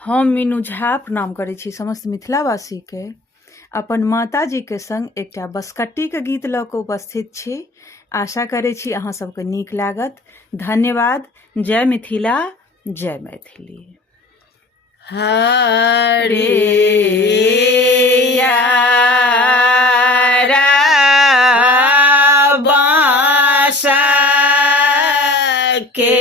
हम मीनू झा प्रणाम करै छी समस्त मिथिलावासीके। अपन माताजीके संग एकटा बसकट्टीके गीत लऽ कऽ उपस्थित छी। आशा करै छी अहाँ सबके नीक लागत। धन्यवाद। जय मिथिला, जय मैथिली। हरे यारा बासा के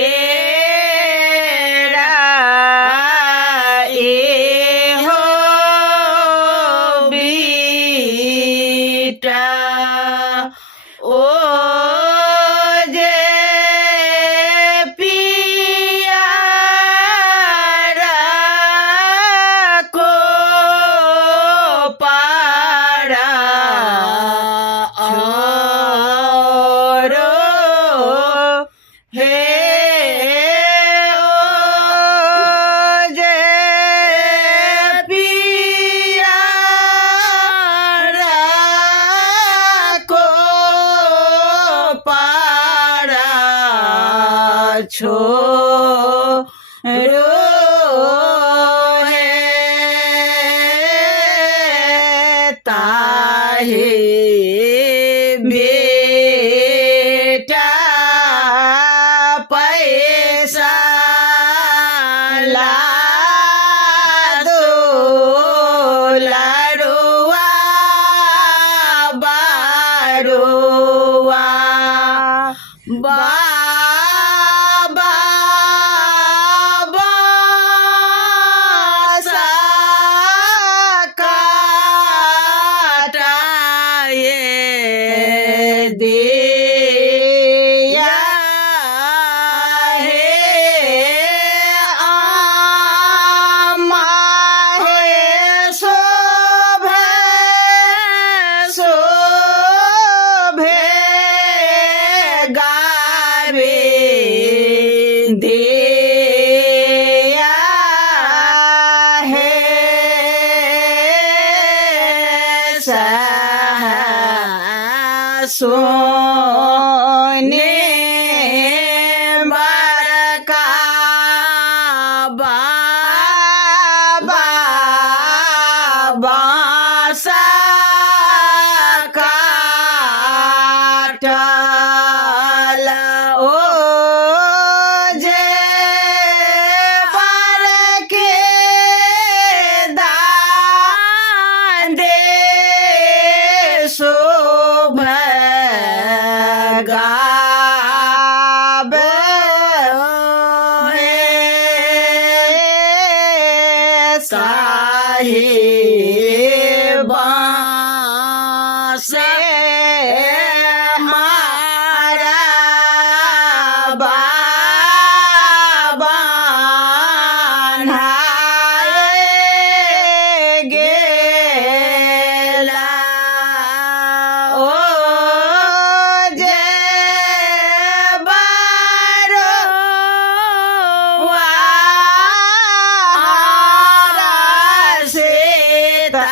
छोरो है ताहे बेटा पैसा ला दो लाडुआ बारुआ सोने बड़का बाबा बासा काटल ओ जे बड़के दान दे शोभ गावे साहिब से मारा बाबा गेला ओ सीता